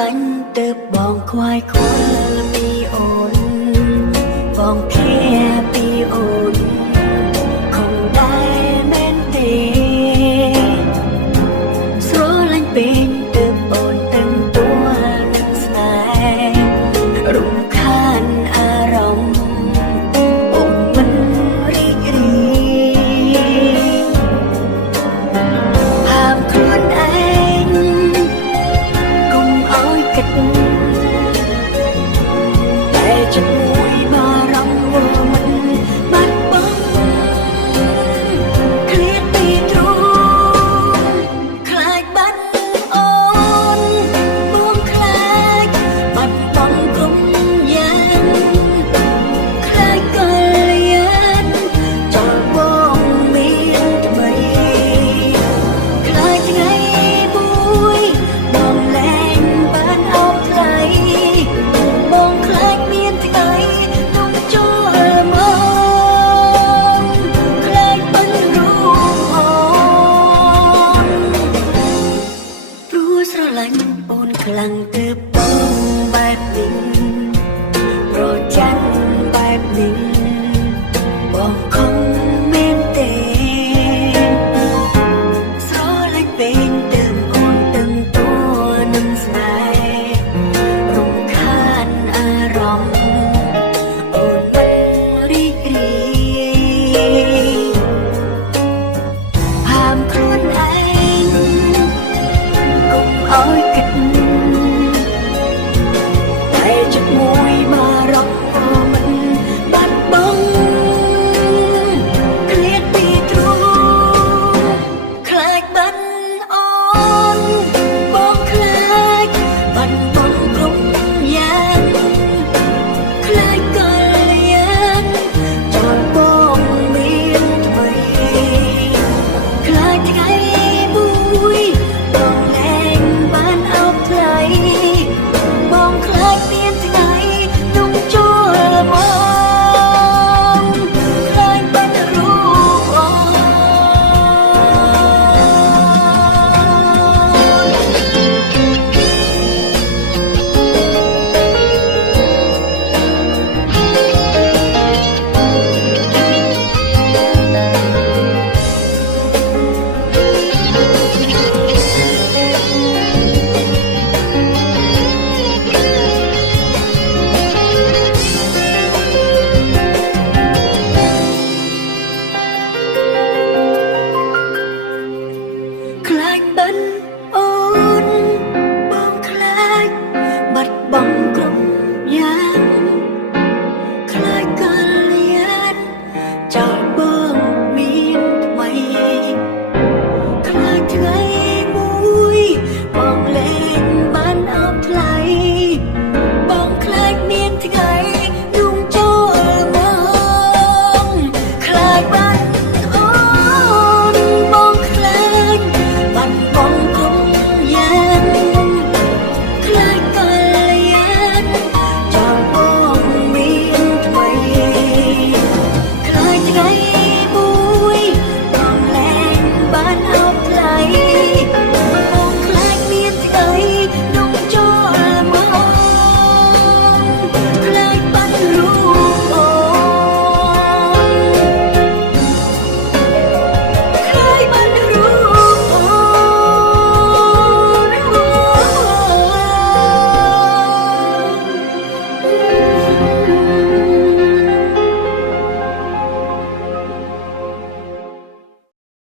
ลาញ់ទៅបងខ្វាយខ្វល់ពីអូនបងភាពីអូនคงได้แม่นទេស្រឡាញ់ពេញទៅអូនต็มตัวនឹងស្នេហ៍រំខានអារម្មណ៍អូនមិនរីករាយហាមខ្លួនឯងកុំឲ្យគិតតែជាមួយបារម្ភว่าមិនបាត់បង់ឃ្លាតពីទ្រូងខ្លាចបាត់អូនបងខ្លាចបាត់បង់គុំយ៉ាងខ្លាចកលយានចង់បងមានថ្មីខ្លាចថ្ងៃមួយបងលែងបានអោបថ្លៃបងខ្លាចមានថ្ងៃនោះចូលមកខ្លាចបិទរូបអូនព្រោះស្រឡាញ់អូនខ្លាំងទើបបងបែបនេះប្រច័ណ្ឌ